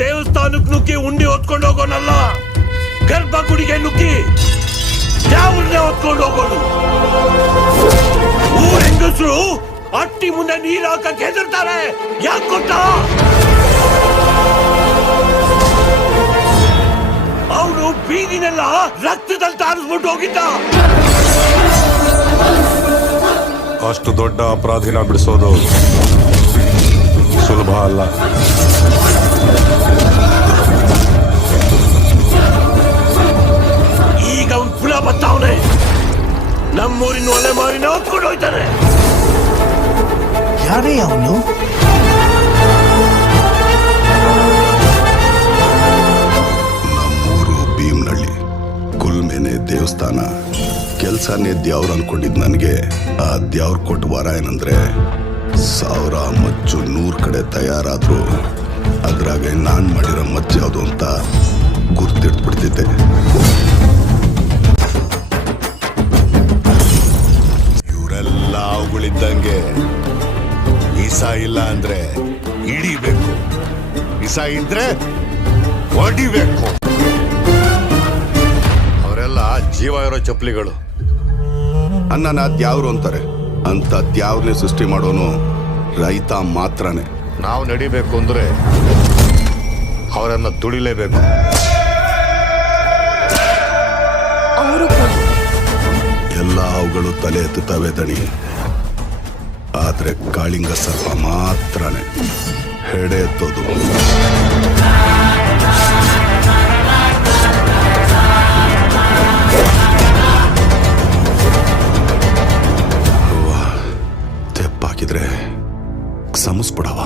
ದೇವಸ್ಥಾನಕ್ಕೆ ನುಗ್ಗಿ ಉಂಡಿ ಹೊತ್ಕೊಂಡು ಹೋಗೋನಲ್ಲ, ಗರ್ಭಗುಡಿಗೆ ನುಗ್ಗಿ ದ್ಯಾವ್ರನ್ನೇ ಹೊತ್ಕೊಂಡು ಹೋಗೋನು. ಊರ್ ಹೆಂಗಸರು ಅಟ್ಟಿ ಮುಂದೆ ನೀರು ಹಾಕಕ್ಕೆ ಹೆದರ್ತಾರೆ. ಯಾಕೆ ಗೊತ್ತಾ? ಅವನು ಬೀದಿನೆಲ್ಲ ರಕ್ತದಲ್ಲಿ ತಾರಿಸ್ಬಿಟ್ಟು ಹೋಗಿದ್ದ. ಅಷ್ಟು ದೊಡ್ಡ ಅಪರಾಧಿನ ಬಿಡಿಸೋದು ಸುಲಭ ಅಲ್ಲ. ಈಗ ಅವನ್ ಪುಲ ಬತ್ತಾವನೆ. ನಮ್ಮೂರಿನ ಒಲೆ ಮಾರಿನ ಹೊತ್ಕೊಂಡು ಹೋಯ್ತಾನೆ. ಯಾರೇ ಅವನು? ನಮ್ಮೂರು ಭೀಮನಹಳ್ಳಿ ಕುಲ್ಮೇನೆ ದೇವಸ್ಥಾನ. ಕೆಲ್ಸನೇ ದ್ಯಾವ್ರ ಅನ್ಕೊಂಡಿದ್ ನನಗೆ ಆ ದ್ಯಾವ್ರ ಕೊಟ್ಟ ವರ ಏನಂದ್ರೆ 1000 ಮಚ್ಚು 100 ಕಡೆ ತಯಾರಾದ್ರು ಅದ್ರಾಗೆ ನಾನ್ ಮಾಡಿರೋ ಮಚ್ಚು ಯಾವುದು ಅಂತ ಗುರ್ತಿಡ್ಬಿಡ್ತಿದ್ದೆ. ಇವರೆಲ್ಲ ಅವುಗಳಿದ್ದಂಗೆ ಇಸ ಇಲ್ಲ ಅಂದ್ರೆ ಹಿಡಿಬೇಕು, ಇಸ ಇದ್ರೆ ಹೊಡಿಬೇಕು. ಅವರೆಲ್ಲ ಜೀವ ಇರೋ ಚಪ್ಪಲಿಗಳು. ಅನ್ನನ ದ್ಯಾವ್ರು ಅಂತಾರೆ. ಅಂತ ದ್ಯಾವ್ರನ್ನೇ ಸೃಷ್ಟಿ ಮಾಡೋನು ರೈತ ಮಾತ್ರನೇ. ನಾವು ನಡಿಬೇಕು ಅಂದ್ರೆ ಅವರನ್ನ ತುಳಿಲೇಬೇಕು. ಎಲ್ಲ ಅವುಗಳು ತಲೆ ಎತ್ತುತ್ತವೆ ದಣಿ. ಆದ್ರೆ ಕಾಳಿಂಗ ಸರ್ಪ ಮಾತ್ರನೇ ಹೆಡೆ ಎತ್ತೋದು. ತೆಪ್ಪಾಕಿದ್ರೆ ಸಮಸ್ಬಿಡವ.